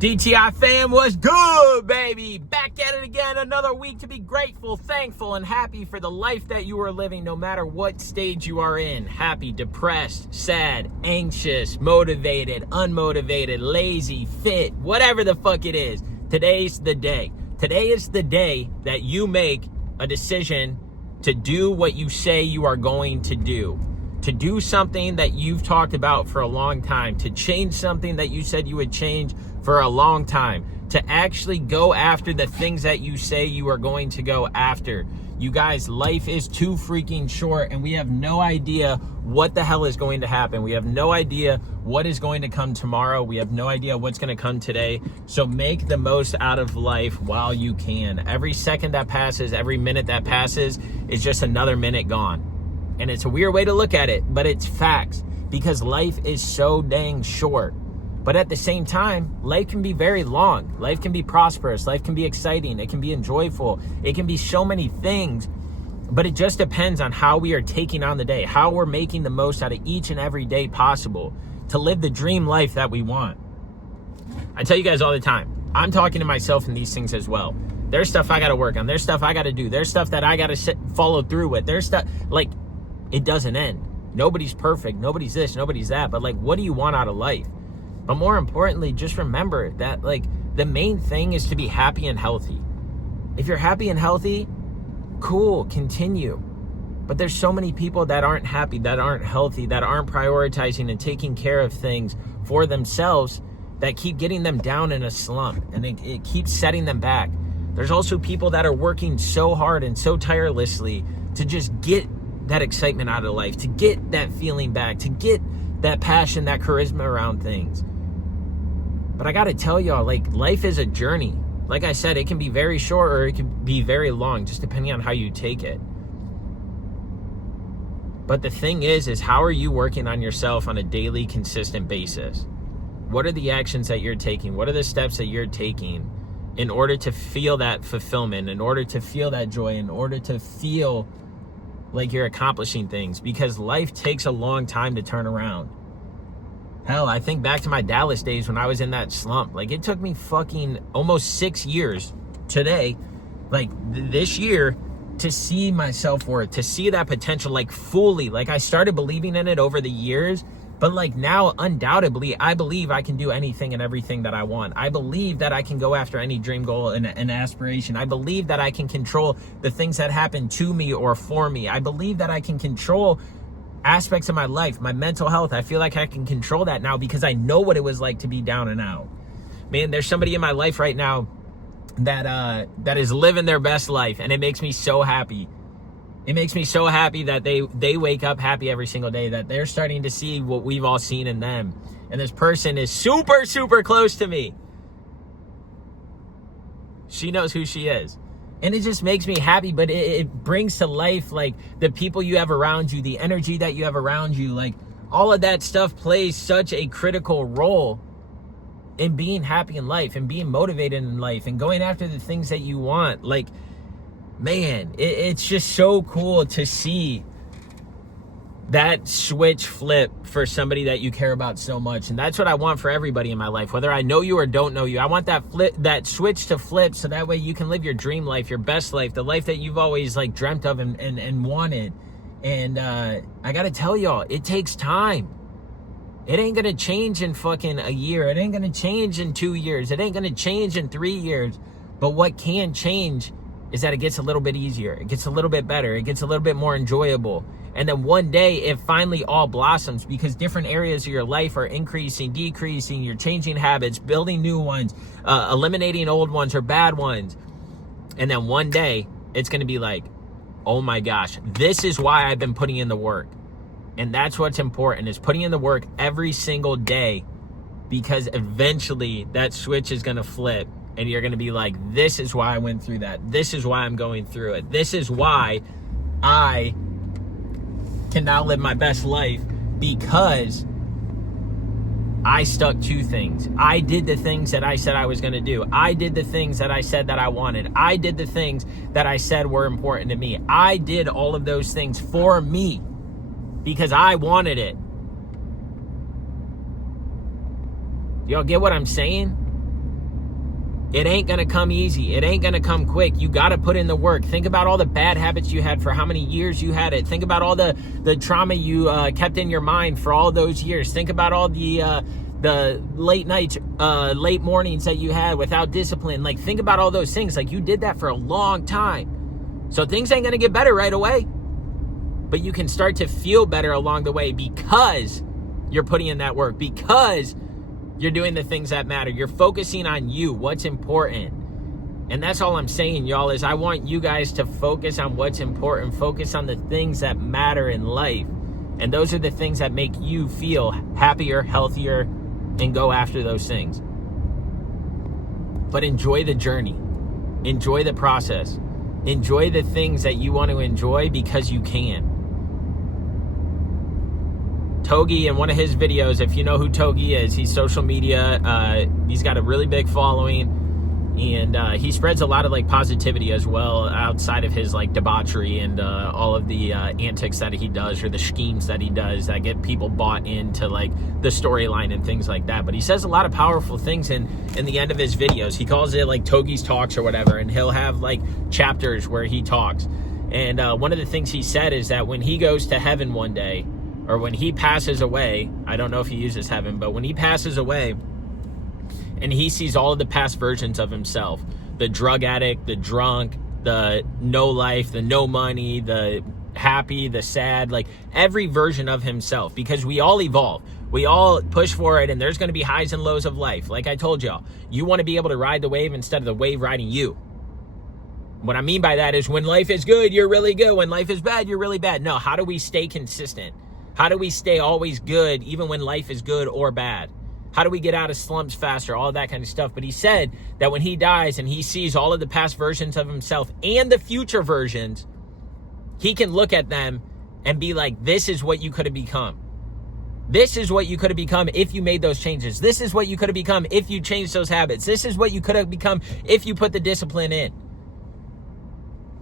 DTI fam, what's good, baby? Back at it again, another week to be grateful, thankful, and happy for the life that you are living, no matter what stage you are in. Happy, depressed, sad, anxious, motivated, unmotivated, lazy, fit, whatever the fuck it is. Today's the day. Today is the day that you make a decision to do what you say you are going to do. To do something that you've talked about for a long time, to change something that you said you would change for a long time, to actually go after the things that you say you are going to go after. You guys, life is too freaking short, and we have no idea what the hell is going to happen. We have no idea what is going to come tomorrow. We have no idea what's going to come today. So make the most out of life while you can. Every second that passes, every minute that passes is just another minute gone. And it's a weird way to look at it, but it's facts, because life is so dang short. But at the same time, life can be very long. Life can be prosperous. Life can be exciting. It can be enjoyable. It can be so many things, but it just depends on how we are taking on the day, how we're making the most out of each and every day possible to live the dream life that we want. I tell you guys all the time, I'm talking to myself in these things as well. There's stuff I got to work on. There's stuff I got to do. There's stuff that I got to follow through with. There's stuff, like, it doesn't end. Nobody's perfect. Nobody's this, nobody's that. But, like, what do you want out of life? But more importantly, just remember that, like, the main thing is to be happy and healthy. If you're happy and healthy, cool, continue. But there's so many people that aren't happy, that aren't healthy, that aren't prioritizing and taking care of things for themselves, that keep getting them down in a slump, and it keeps setting them back. There's also people that are working so hard and so tirelessly to just get that excitement out of life, to get that feeling back, to get that passion, that charisma around things. But I gotta tell y'all, like, life is a journey. Like I said, it can be very short or it can be very long, just depending on how you take it. But the thing is how are you working on yourself on a daily, consistent basis? What are the actions that you're taking? What are the steps that you're taking in order to feel that fulfillment, in order to feel that joy, in order to feel like you're accomplishing things? Because life takes a long time to turn around. Hell, I think back to my Dallas days when I was in that slump. Like, it took me fucking almost 6 years today, like this year, to see my self-worth, to see that potential, like, fully. Like, I started believing in it over the years, but, like, now, undoubtedly, I believe I can do anything and everything that I want. I believe that I can go after any dream goal and aspiration. I believe that I can control the things that happen to me or for me. I believe that I can control aspects of my life, my mental health. I feel like I can control that now because I know what it was like to be down and out. Man, there's somebody in my life right now that is living their best life, and it makes me so happy. It makes me so happy that they wake up happy every single day, that they're starting to see what we've all seen in them. And this person is super, super close to me. She knows who she is. And it just makes me happy, but it brings to life, like, the people you have around you, the energy that you have around you, like, all of that stuff plays such a critical role in being happy in life and being motivated in life and going after the things that you want. Like, man, it's just so cool to see that switch flip for somebody that you care about so much. And that's what I want for everybody in my life, whether I know you or don't know you. I want that switch to flip, so that way you can live your dream life, your best life, the life that you've always, like, dreamt of and wanted. And I gotta tell y'all, it takes time. It ain't gonna change in fucking a year. It ain't gonna change in 2 years. It ain't gonna change in 3 years. But what can change is that it gets a little bit easier. It gets a little bit better. It gets a little bit more enjoyable. And then one day it finally all blossoms, because different areas of your life are increasing, decreasing. You're changing habits, building new ones, eliminating old ones or bad ones. And then one day it's going to be like, oh my gosh, this is why I've been putting in the work. And that's what's important, is putting in the work every single day, because eventually that switch is going to flip. And you're going to be like, this is why I went through that. This is why I'm going through it. This is why I can now live my best life, because I stuck to things. I did the things that I said I was going to do. I did the things that I said that I wanted. I did the things that I said were important to me. I did all of those things for me because I wanted it. Y'all get what I'm saying? It ain't gonna come easy. It ain't gonna come quick. You gotta put in the work. Think about all the bad habits you had for how many years you had it. Think about all the trauma you kept in your mind for all those years. Think about all the late nights, late mornings that you had without discipline. Like, think about all those things. Like, you did that for a long time. So things ain't gonna get better right away. But you can start to feel better along the way because you're putting in that work, because you're doing the things that matter. You're focusing on you, what's important. And that's all I'm saying, y'all, is I want you guys to focus on what's important. Focus on the things that matter in life. And those are the things that make you feel happier, healthier, and go after those things. But enjoy the journey. Enjoy the process. Enjoy the things that you want to enjoy because you can. Togi, in one of his videos, if you know who Togi is, he's social media. He's got a really big following, and he spreads a lot of like positivity as well outside of his like debauchery and all of the antics that he does, or the schemes that he does that get people bought into like the storyline and things like that. But he says a lot of powerful things in the end of his videos. He calls it like Togi's Talks or whatever, and he'll have like chapters where he talks. And one of the things he said is that when he goes to heaven one day, or when he passes away, I don't know if he uses heaven, but when he passes away and he sees all of the past versions of himself, the drug addict, the drunk, the no life, the no money, the happy, the sad, like every version of himself, because we all evolve. We all push for it, and there's going to be highs and lows of life. Like I told y'all, you want to be able to ride the wave instead of the wave riding you. What I mean by that is when life is good, you're really good. When life is bad, you're really bad. No, how do we stay consistent? How do we stay always good even when life is good or bad? How do we get out of slumps faster? All of that kind of stuff. But he said that when he dies and he sees all of the past versions of himself and the future versions, he can look at them and be like, this is what you could have become. This is what you could have become if you made those changes. This is what you could have become if you changed those habits. This is what you could have become if you put the discipline in.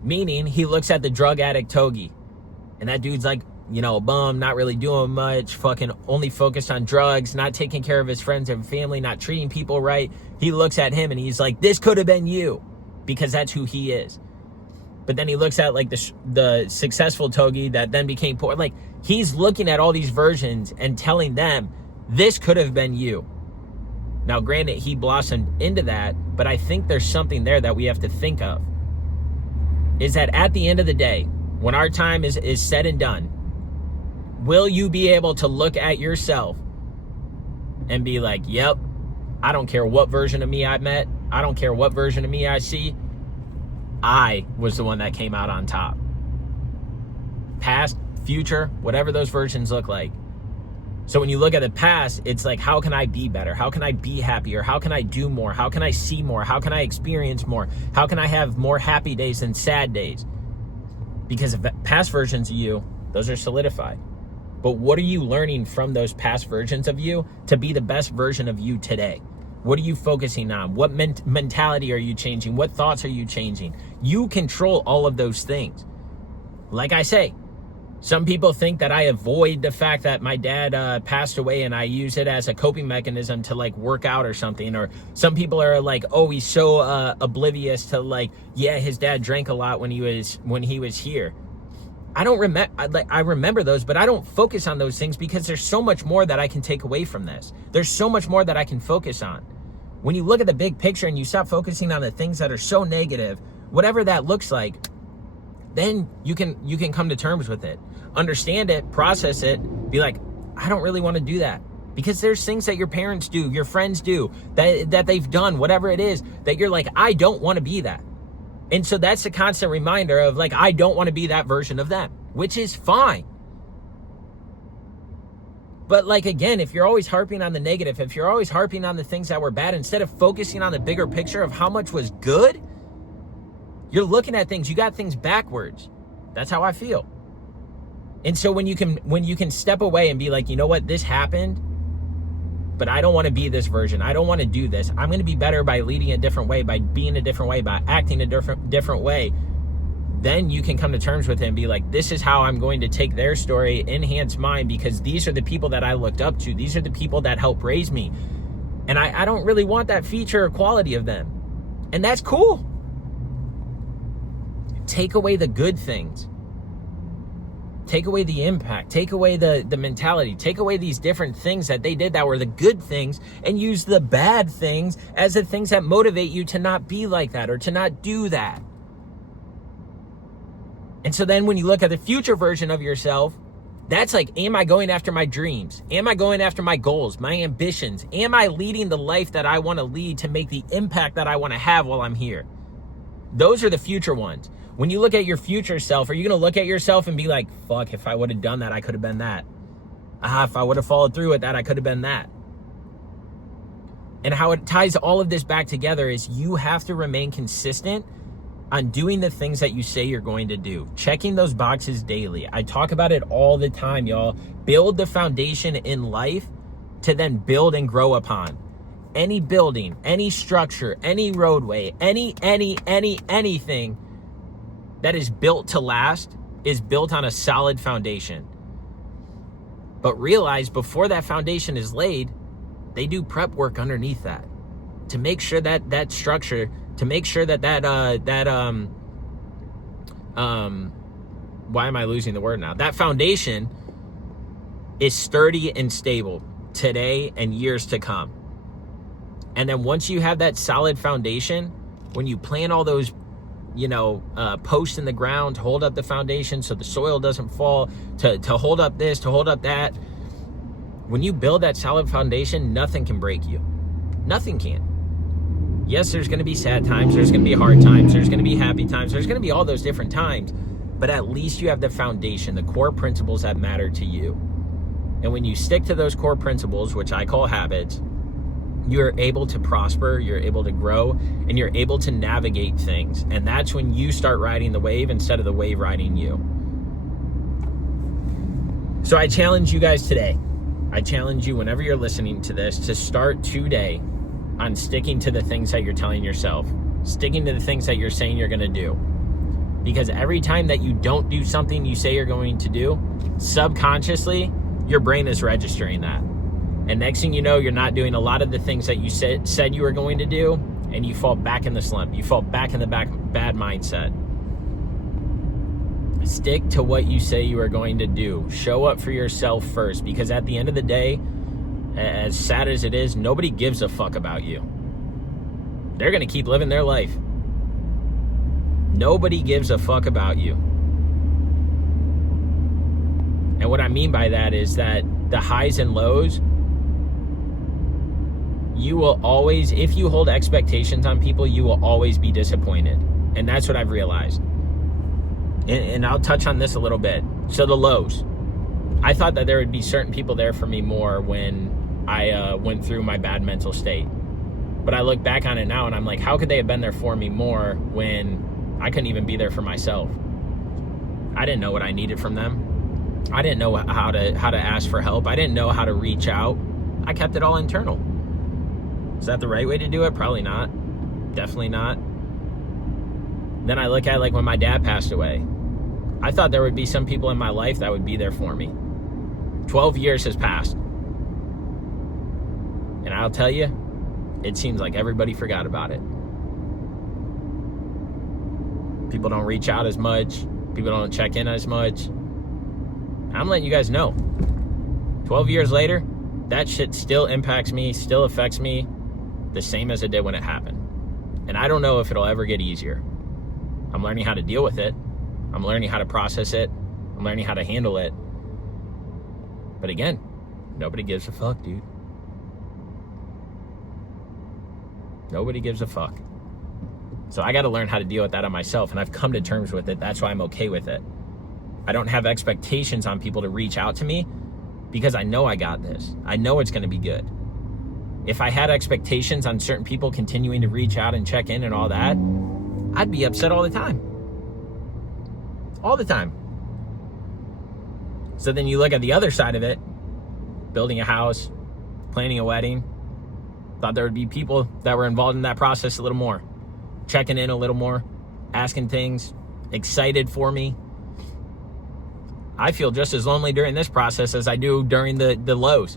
Meaning, he looks at the drug addict Togi, and that dude's like, you know, a bum, not really doing much, fucking only focused on drugs, not taking care of his friends and family, not treating people right. He looks at him and he's like, this could have been you, because that's who he is. But then he looks at like the successful Togi that then became poor. Like, he's looking at all these versions and telling them, this could have been you. Now, granted, he blossomed into that, but I think there's something there that we have to think of. Is that at the end of the day, when our time is said and done, will you be able to look at yourself and be like, yep, I don't care what version of me I met. I don't care what version of me I see. I was the one that came out on top. Past, future, whatever those versions look like. So when you look at the past, it's like, how can I be better? How can I be happier? How can I do more? How can I see more? How can I experience more? How can I have more happy days than sad days? Because of past versions of you, those are solidified. But what are you learning from those past versions of you to be the best version of you today? What are you focusing on? What mentality are you changing? What thoughts are you changing? You control all of those things. Like I say, some people think that I avoid the fact that my dad passed away and I use it as a coping mechanism to like work out or something. Or some people are like, oh, he's so oblivious to like, yeah, his dad drank a lot when he was here. I don't remember. I remember those, but I don't focus on those things because there's so much more that I can take away from this. There's so much more that I can focus on. When you look at the big picture and you stop focusing on the things that are so negative, whatever that looks like, then you can come to terms with it, understand it, process it, be like, I don't really want to do that. Because there's things that your parents do, your friends do, that they've done, whatever it is, that you're like, I don't want to be that. And so that's a constant reminder of like, I don't want to be that version of them, which is fine. But like, again, if you're always harping on the negative, if you're always harping on the things that were bad, instead of focusing on the bigger picture of how much was good, you're looking at things, you got things backwards. That's how I feel. And so when you can step away and be like, you know what, this happened, but I don't want to be this version. I don't want to do this. I'm going to be better by leading a different way, by being a different way, by acting a different way. Then you can come to terms with it and be like, this is how I'm going to take their story, enhance mine, because these are the people that I looked up to. These are the people that helped raise me. And I don't really want that feature or quality of them. And that's cool. Take away the good things. Take away the impact. Take away the mentality. Take away these different things that they did that were the good things and use the bad things as the things that motivate you to not be like that or to not do that. And so then when you look at the future version of yourself, that's like, am I going after my dreams? Am I going after my goals, my ambitions? Am I leading the life that I want to lead to make the impact that I want to have while I'm here? Those are the future ones. When you look at your future self, are you going to look at yourself and be like, fuck, if I would have done that, I could have been that. If I would have followed through with that, I could have been that. And how it ties all of this back together is you have to remain consistent on doing the things that you say you're going to do. Checking those boxes daily. I talk about it all the time, y'all. Build the foundation in life to then build and grow upon. Any building, any structure, any roadway, anything that is built to last is built on a solid foundation. But realize before that foundation is laid, they do prep work underneath that to make sure that that structure, to make sure that why am I losing the word now? That foundation is sturdy and stable today and years to come. And then once you have that solid foundation, when you plant all those posts in the ground to hold up the foundation so the soil doesn't fall, to hold up this, to hold up that. When you build that solid foundation, nothing can break you. Nothing can. Yes, there's going to be sad times. There's going to be hard times. There's going to be happy times. There's going to be all those different times. But at least you have the foundation, the core principles that matter to you. And when you stick to those core principles, which I call habits, you're able to prosper, you're able to grow, and you're able to navigate things. And that's when you start riding the wave instead of the wave riding you. So I challenge you guys today. I challenge you whenever you're listening to this to start today on sticking to the things that you're telling yourself, sticking to the things that you're saying you're going to do. Because every time that you don't do something you say you're going to do, subconsciously, your brain is registering that. And next thing you know, you're not doing a lot of the things that you said you were going to do, and you fall back in the slump. You fall back in the bad mindset. Stick to what you say you are going to do. Show up for yourself first, because at the end of the day, as sad as it is, nobody gives a fuck about you. They're going to keep living their life. Nobody gives a fuck about you. And what I mean by that is that the highs and lows, you will always, if you hold expectations on people, you will always be disappointed. And that's what I've realized. And I'll touch on this a little bit. So the lows. I thought that there would be certain people there for me more when I went through my bad mental state. But I look back on it now and I'm like, how could they have been there for me more when I couldn't even be there for myself? I didn't know what I needed from them. I didn't know how to ask for help. I didn't know how to reach out. I kept it all internal. Is that the right way to do it? Probably not. Definitely not. Then I look at like when my dad passed away. I thought there would be some people in my life that would be there for me. 12 years has passed. And I'll tell you, it seems like everybody forgot about it. People don't reach out as much. People don't check in as much. I'm letting you guys know. 12 years later, that shit still impacts me, still affects me the same as it did when it happened. And I don't know if it'll ever get easier. I'm learning how to deal with it. I'm learning how to process it. I'm learning how to handle it. But again, nobody gives a fuck, dude. Nobody gives a fuck. So I got to learn how to deal with that on myself, and I've come to terms with it. That's why I'm okay with it. I don't have expectations on people to reach out to me because I know I got this. I know it's going to be good. If I had expectations on certain people continuing to reach out and check in and all that, I'd be upset all the time. All the time. So then you look at the other side of it, building a house, planning a wedding. Thought there would be people that were involved in that process a little more, checking in a little more, asking things, excited for me. I feel just as lonely during this process as I do during the lows.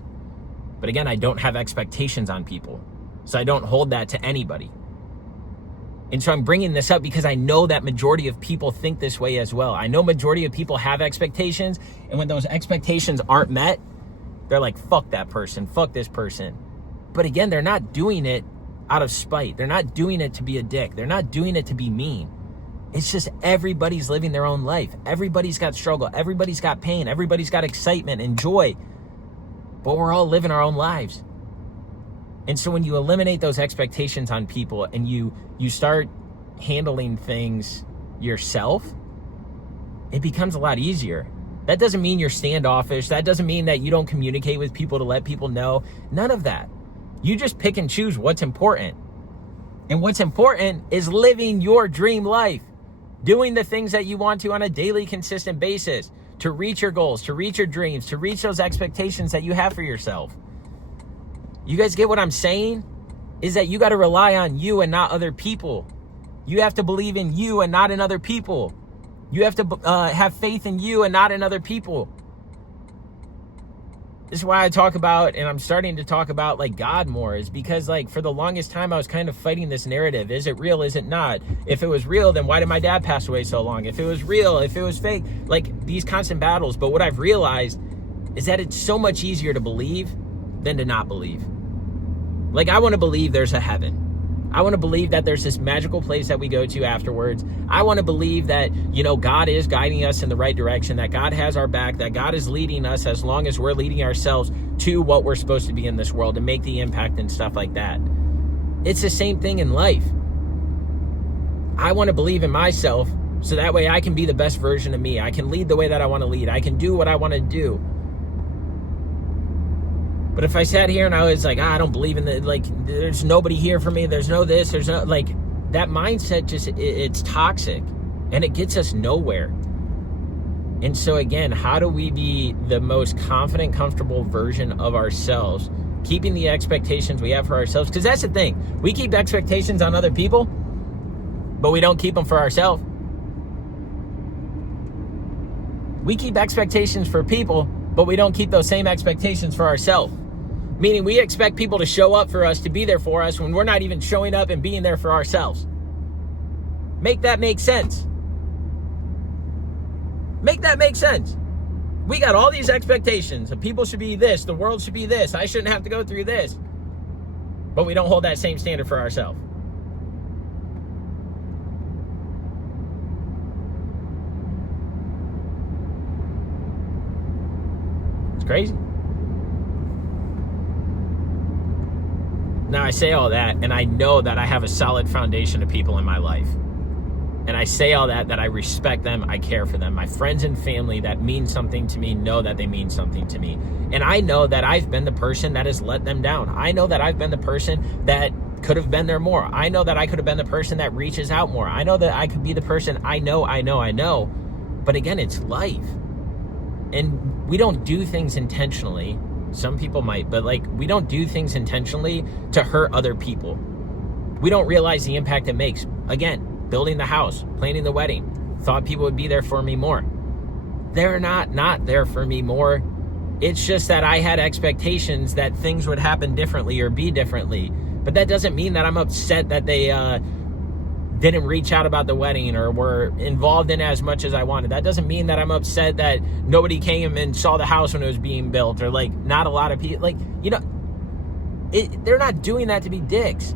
But again, I don't have expectations on people. So I don't hold that to anybody. And so I'm bringing this up because I know that majority of people think this way as well. I know majority of people have expectations, and when those expectations aren't met, they're like, fuck that person, fuck this person. But again, they're not doing it out of spite. They're not doing it to be a dick. They're not doing it to be mean. It's just everybody's living their own life. Everybody's got struggle. Everybody's got pain. Everybody's got excitement and joy. But we're all living our own lives. And so when you eliminate those expectations on people and you start handling things yourself, it becomes a lot easier. That doesn't mean you're standoffish. That doesn't mean that you don't communicate with people to let people know. None of that. You just pick and choose what's important. And what's important is living your dream life. Doing the things that you want to on a daily, consistent basis to reach your goals, to reach your dreams, to reach those expectations that you have for yourself. You guys get what I'm saying? Is that you got to rely on you and not other people. You have to believe in you and not in other people. You have to have faith in you and not in other people. This is why I talk about, and I'm starting to talk about like God more, is because like for the longest time I was kind of fighting this narrative. Is it real? Is it not? If it was real, then why did my dad pass away so long? If it was real, if it was fake, like these constant battles. But what I've realized is that it's so much easier to believe than to not believe. Like I want to believe there's a heaven. I want to believe that there's this magical place that we go to afterwards. I want to believe that, God is guiding us in the right direction, that God has our back, that God is leading us as long as we're leading ourselves to what we're supposed to be in this world and make the impact and stuff like that. It's the same thing in life. I want to believe in myself so that way I can be the best version of me. I can lead the way that I want to lead. I can do what I want to do. But if I sat here and I was like, I don't believe in there's nobody here for me, there's no this, there's no, that mindset it's toxic and it gets us nowhere. And so again, how do we be the most confident, comfortable version of ourselves, keeping the expectations we have for ourselves? Because that's the thing. We keep expectations on other people, but we don't keep them for ourselves. We keep expectations for people, but we don't keep those same expectations for ourselves. Meaning we expect people to show up for us, to be there for us when we're not even showing up and being there for ourselves. Make that make sense. Make that make sense. We got all these expectations of people should be this, the world should be this, I shouldn't have to go through this. But we don't hold that same standard for ourselves. It's crazy. Now I say all that, and I know that I have a solid foundation of people in my life. And I say all that I respect them, I care for them. My friends and family that mean something to me know that they mean something to me. And I know that I've been the person that has let them down. I know that I've been the person that could have been there more. I know that I could have been the person that reaches out more. I know that I could be the person I know. But again, it's life. And we don't do things intentionally. Some people might, but we don't do things intentionally to hurt other people. We don't realize the impact it makes. Again, building the house, planning the wedding, thought people would be there for me more. They're not there for me more. It's just that I had expectations that things would happen differently or be differently. But that doesn't mean that I'm upset that they didn't reach out about the wedding or were involved in as much as I wanted. That doesn't mean that I'm upset that nobody came and saw the house when it was being built, or not a lot of people, they're not doing that to be dicks.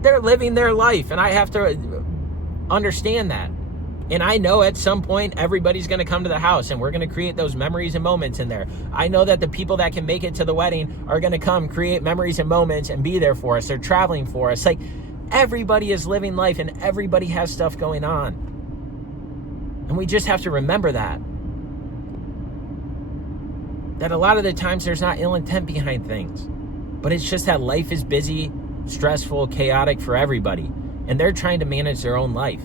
They're living their life, and I have to understand that. And I know at some point everybody's going to come to the house and we're going to create those memories and moments in there. I know that the people that can make it to the wedding are going to come create memories and moments and be there for us. They're traveling for us. Everybody is living life and everybody has stuff going on. And we just have to remember that a lot of the times there's not ill intent behind things, but it's just that life is busy, stressful, chaotic for everybody. And they're trying to manage their own life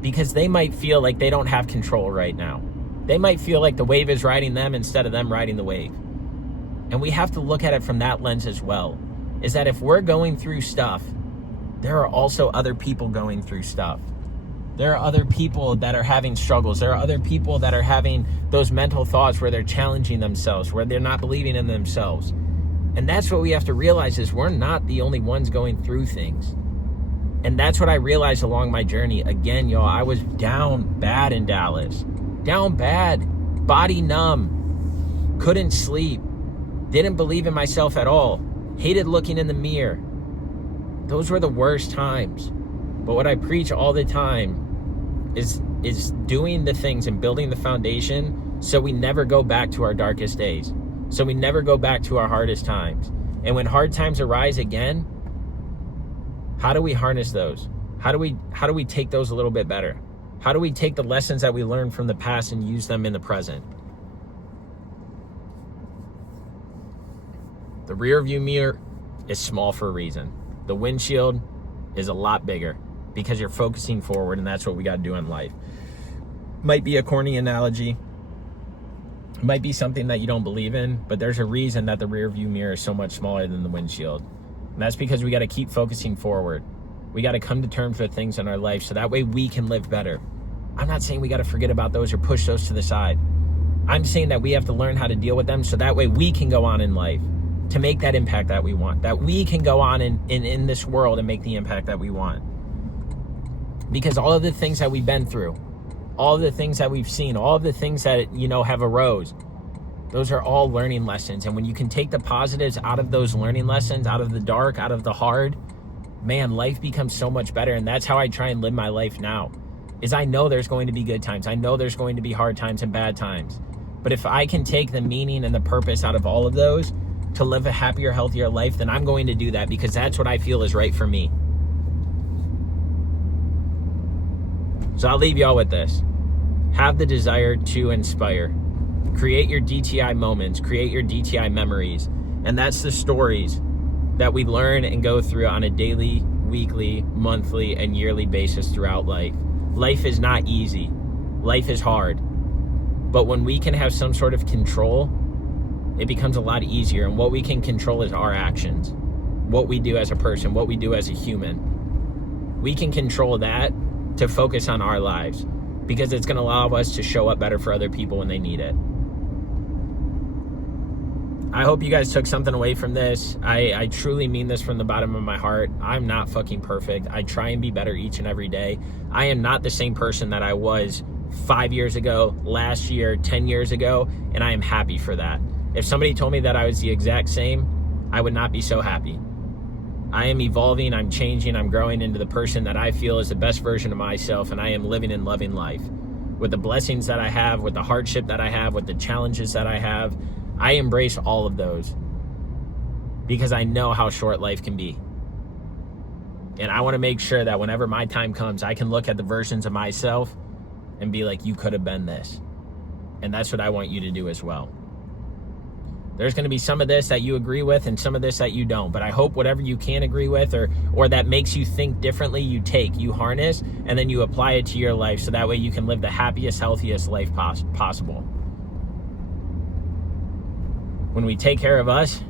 because they might feel like they don't have control right now. They might feel like the wave is riding them instead of them riding the wave. And we have to look at it from that lens as well, is that if we're going through stuff, there are also other people going through stuff. There are other people that are having struggles. There are other people that are having those mental thoughts where they're challenging themselves, where they're not believing in themselves. And that's what we have to realize, is we're not the only ones going through things. And that's what I realized along my journey. Again, y'all, I was down bad in Dallas. Down bad. Body numb. Couldn't sleep. Didn't believe in myself at all. Hated looking in the mirror. Those were the worst times. But what I preach all the time is doing the things and building the foundation so we never go back to our darkest days. So we never go back to our hardest times. And when hard times arise again, how do we harness those? How do we take those a little bit better? How do we take the lessons that we learned from the past and use them in the present? The rear view mirror is small for a reason. The windshield is a lot bigger because you're focusing forward, and that's what we got to do in life. Might be a corny analogy. It might be something that you don't believe in, but there's a reason that the rear view mirror is so much smaller than the windshield. And that's because we got to keep focusing forward. We got to come to terms with things in our life so that way we can live better. I'm not saying we got to forget about those or push those to the side. I'm saying that we have to learn how to deal with them so that way we can go on in life to make that impact that we want, that we can go on in this world and make the impact that we want. Because all of the things that we've been through, all of the things that we've seen, all of the things that, have arose, those are all learning lessons. And when you can take the positives out of those learning lessons, out of the dark, out of the hard, man, life becomes so much better. And that's how I try and live my life now, is I know there's going to be good times. I know there's going to be hard times and bad times. But if I can take the meaning and the purpose out of all of those to live a happier, healthier life, then I'm going to do that because that's what I feel is right for me. So I'll leave y'all with this. Have the desire to inspire. Create your DTI moments. Create your DTI memories. And that's the stories that we learn and go through on a daily, weekly, monthly, and yearly basis throughout life. Life is not easy. Life is hard. But when we can have some sort of control, it becomes a lot easier. And what we can control is our actions. What we do as a person, what we do as a human. We can control that to focus on our lives because it's going to allow us to show up better for other people when they need it. I hope you guys took something away from this. I truly mean this from the bottom of my heart. I'm not fucking perfect. I try and be better each and every day. I am not the same person that I was 5 years ago, last year, 10 years ago, and I am happy for that. If somebody told me that I was the exact same, I would not be so happy. I am evolving, I'm changing, I'm growing into the person that I feel is the best version of myself, and I am living and loving life. With the blessings that I have, with the hardship that I have, with the challenges that I have, I embrace all of those because I know how short life can be. And I want to make sure that whenever my time comes, I can look at the versions of myself and be like, you could have been this. And that's what I want you to do as well. There's going to be some of this that you agree with and some of this that you don't. But I hope whatever you can agree with or that makes you think differently, you take, you harness, and then you apply it to your life so that way you can live the happiest, healthiest life possible. When we take care of us,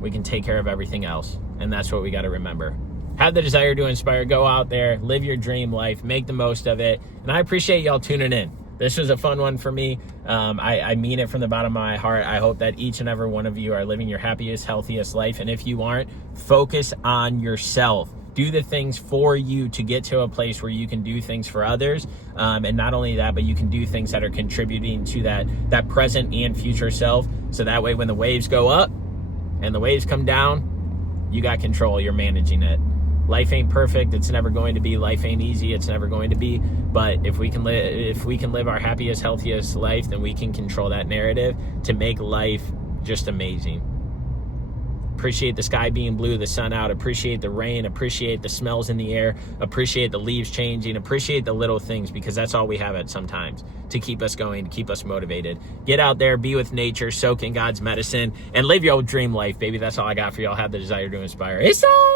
we can take care of everything else. And that's what we got to remember. Have the desire to inspire. Go out there, live your dream life, make the most of it. And I appreciate y'all tuning in. This was a fun one for me. I mean it from the bottom of my heart. I hope that each and every one of you are living your happiest, healthiest life. And if you aren't, focus on yourself. Do the things for you to get to a place where you can do things for others. And not only that, but you can do things that are contributing to that present and future self. So that way when the waves go up and the waves come down, you got control, you're managing it. Life ain't perfect. It's never going to be. Life ain't easy. It's never going to be. But if we can live our happiest, healthiest life, then we can control that narrative to make life just amazing. Appreciate the sky being blue, the sun out. Appreciate the rain. Appreciate the smells in the air. Appreciate the leaves changing. Appreciate the little things because that's all we have at sometimes to keep us going, to keep us motivated. Get out there, be with nature, soak in God's medicine, and live your dream life, baby. That's all I got for y'all. Have the desire to inspire. It's on.